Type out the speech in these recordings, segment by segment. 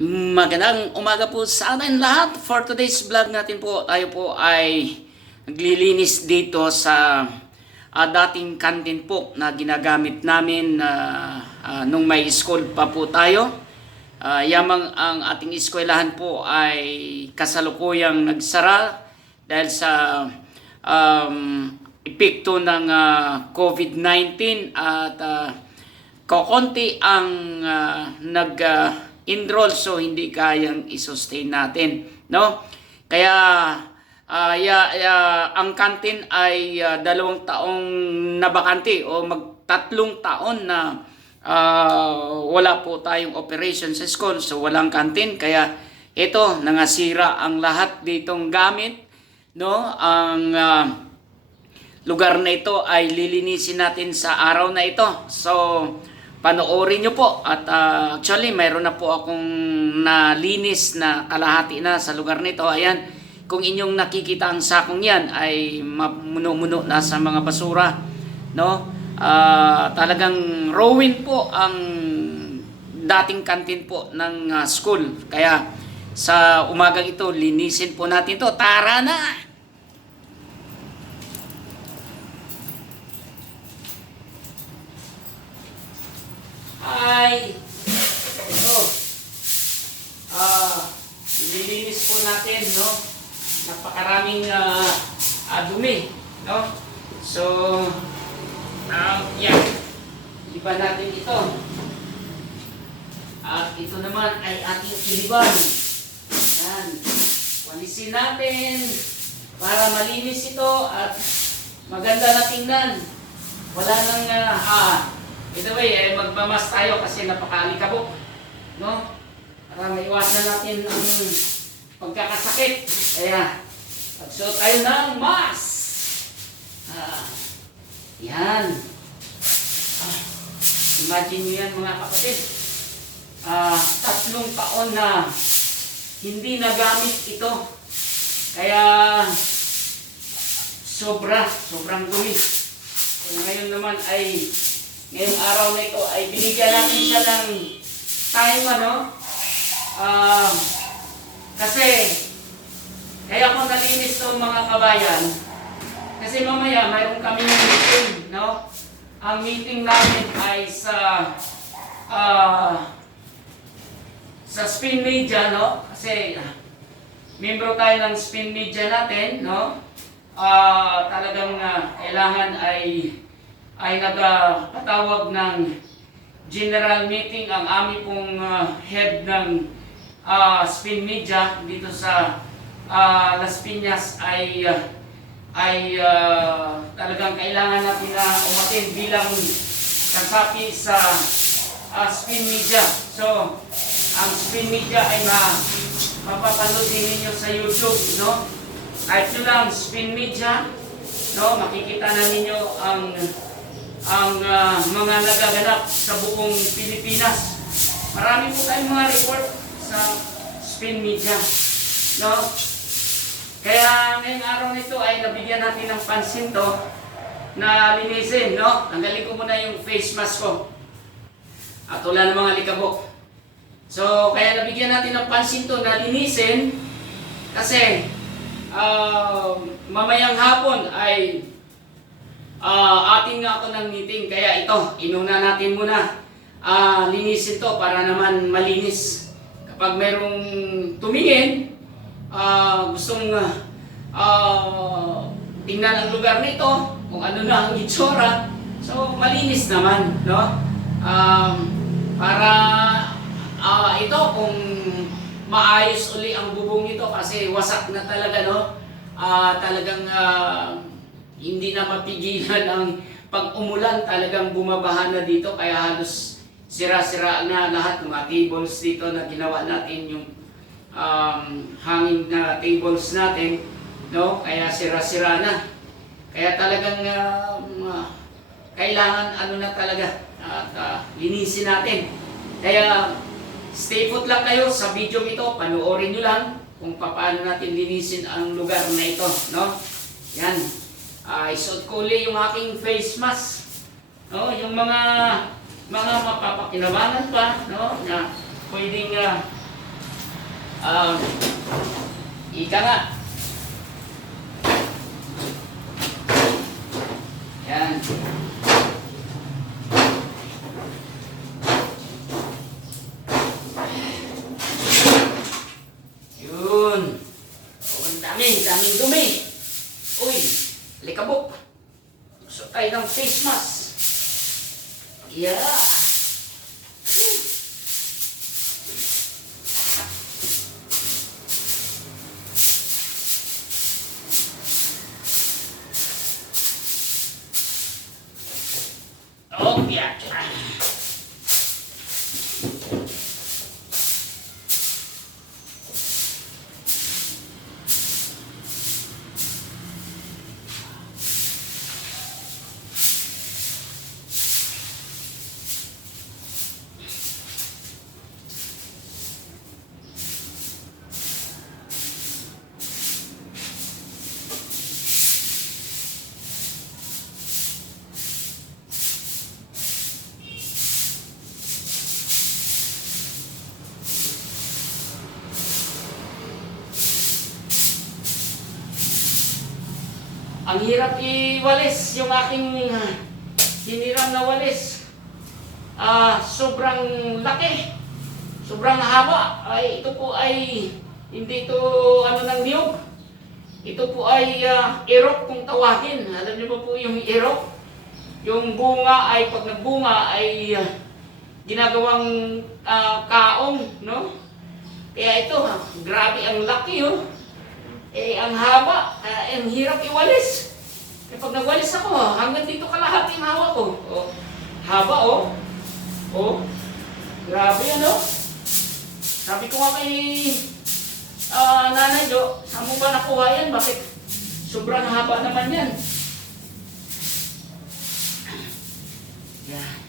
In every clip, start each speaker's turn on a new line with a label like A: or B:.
A: Magandang umaga po sa atin lahat. For today's vlog natin po, tayo po ay naglilinis dito sa ah, dating kantin po na ginagamit namin na ah, nung may school pa po tayo. Ah, yamang ang ating eskwelahan po ay kasalukuyang nagsara dahil sa um, epekto ng ah, COVID-19 at ah, kokonti ang ah, nag ah, enroll so hindi kayang i-sustain natin no? Kaya ah, ya, ya- ang kantin ay ah, dalawang taong nabakante o magtatlong taon na ah, wala po tayong operation sa school. So walang kantin kaya ito nangasira ang lahat ditong gamit no? Ang ah, lugar na ito ay lilinisin natin sa araw na ito. So, panoorin nyo po. At ah, actually, mayroon na po akong nalinis na kalahati na sa lugar nito. Ayan, kung inyong nakikita ang sakong yan ay mamuno-muno na sa mga basura. No? Ah, talagang rowing po ang dating kantin po ng ah, school. Kaya sa umagang ito, linisin po natin to. Tara na! Hi! Ito. Ah, nililinis po natin, no? Napakaraming ah, ah, dumi, no? So, um, yan. Iliban natin ito. At ito naman ay ating iliban. Yan. Walisin natin para malinis ito at maganda na tingnan. Wala nang ah, ah Ito ba eh, magmamas tayo kasi napakaalikabok. No? Para maiwasan natin ang pagkakasakit. Kaya, pagsuot tayo ng mask. Ah, yan. Ah, imagine nyo yan mga kapatid. Ah, tatlong taon na hindi nagamit ito. Kaya, sobra, sobrang dumi. Ngayon naman ay ngayong araw na ito ay binigyan natin siya ng time ano? Ah, kasi kaya ko nalinis to mga kabayan. Kasi mamaya mayroon kami meeting no? Ang meeting namin ay sa ah sa spin media no? Kasi ah, membro tayo ng spin media natin no? Ah talagang ah, kailangan ay ay nagpatawag ng general meeting ang aming pong ah, head ng ah, spin media dito sa ah, Las Piñas ay ah, ay ah, talagang kailangan natin na umatin bilang kasapi sa ah, spin media. So, ang spin media ay ma mapapanood din ninyo sa YouTube, no? Kahit nyo lang, spin media, no? Makikita na ninyo ang ang ah, mga nagaganap sa buong Pilipinas. Marami po tayong mga report sa spin media. No? Kaya ngayong araw nito ay nabigyan natin ng pansin to na linisin, no? Tanggalin ko muna yung face mask ko. At wala ng mga likabok. So, kaya nabigyan natin ng pansin to na linisin kasi ah, mamayang hapon ay Ah, atin nga ako ng meeting kaya ito, inuna natin muna ah, linisin to para naman malinis. Kapag merong tumingin, ah, gustong ah, tingnan ang lugar nito, kung ano na ang itsura, so malinis naman, no? Um, para ah, ito kung maayos uli ang bubong nito kasi wasak na talaga, no? Ah, talagang ah, hindi na mapigilan ang pag umulan talagang bumabaha na dito. Kaya halos sira-sira na lahat ng mga tables dito na ginawa natin yung um, hanging na tables natin no? Kaya sira-sira na. Kaya talagang um, ah, kailangan ano na talaga at ah, linisin natin. Kaya stay put lang kayo sa video ito. Panoorin nyo lang kung paano natin linisin ang lugar na ito no? Yan ay isuot ko uli yung aking face mask. No, yung mga mga mapapakinabangan pa, no, na pwedeng uh, Um, ika nga. Yan. Yun. Oh, ang dami, daming dumi. 成します。ー。Ang hirap iwalis yung aking ah, hiniram na walis. Ah, sobrang laki. Sobrang haba. Ay, ito po ay hindi ito ano ng niyog. Ito po ay ah, erok kung tawagin. Alam niyo ba po yung erok? Yung bunga ay pag nagbunga ay ah, ginagawang ah, kaong, no? Kaya ito, grabe ang laki, oh. Eh, ang haba, ah, ang hirap iwalis. Eh, pag nagwalis ako, hanggang dito kalahati yung hawak ko. Oh, haba, oh. Oh, grabe ano? Sabi ko nga kay ah, Nanay Jo, saan mo ba nakuha yan? Bakit sobrang haba naman yan? Yeah.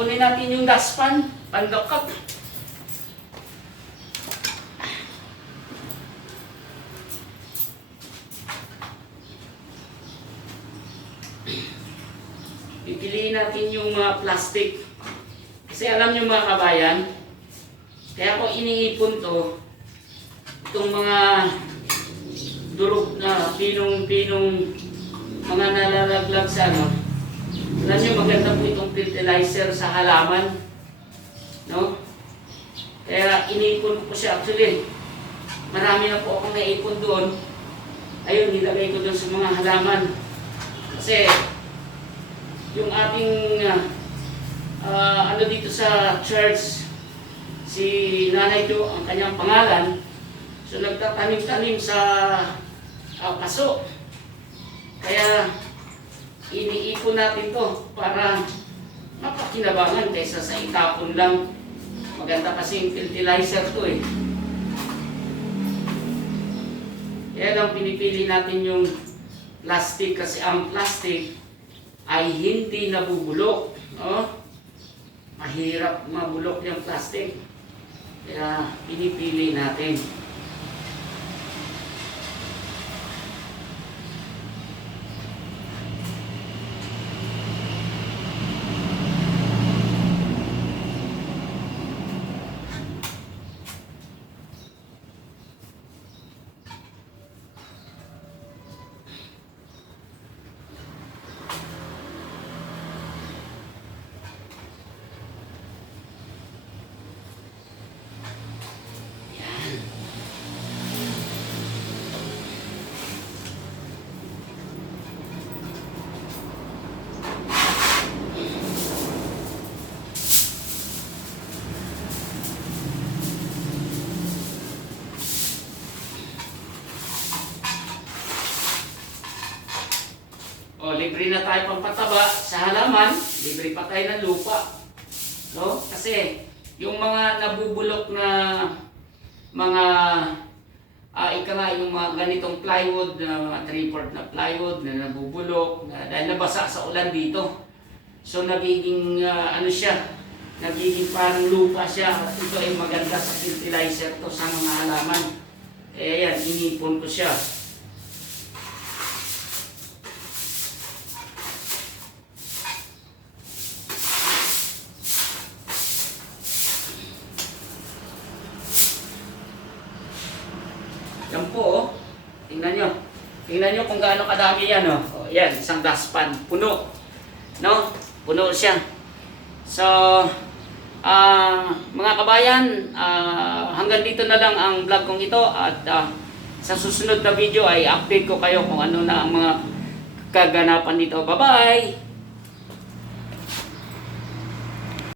A: Kukunin natin yung daspan, pandokap. Pipiliin natin yung mga plastic. Kasi alam nyo mga kabayan, kaya ko iniipon to, itong mga durog na pinong-pinong mga nalalaglag sa ano, alam niyo, maganda po itong fertilizer sa halaman. No? Kaya inipon ko siya. Actually, marami na po akong naipon doon. Ayun, nilagay ko doon sa mga halaman. Kasi, yung ating ah, ah, ano dito sa church, si Nanay Jo, ang kanyang pangalan, so nagtatanim-tanim sa ah, paso. Kaya, iniipon natin to para mapakinabangan kaysa sa itapon lang. Maganda kasi yung fertilizer to eh. Kaya lang pinipili natin yung plastic kasi ang plastic ay hindi nabubulok. No? Mahirap mabulok yung plastic. Kaya pinipili natin. O, libre na tayo pampataba sa halaman, libre pa tayo ng lupa. No? Kasi, yung mga nabubulok na mga ah ika nga yung mga ganitong plywood na mga 3 na plywood na nabubulok na, dahil nabasa sa ulan dito. So nagiging ah, ano siya, nagiging parang lupa siya. At ito ay maganda sa fertilizer to sa mga halaman. Eh yan, inipon ko siya. Yan po, oh. Tingnan nyo. Tingnan nyo kung gaano kadami yan, oh. oh yan, isang dustpan. Puno. No? Puno siya. So, ah mga kabayan, ah, hanggang dito na lang ang vlog kong ito at ah, sa susunod na video ay update ko kayo kung ano na ang mga kaganapan dito. Bye-bye!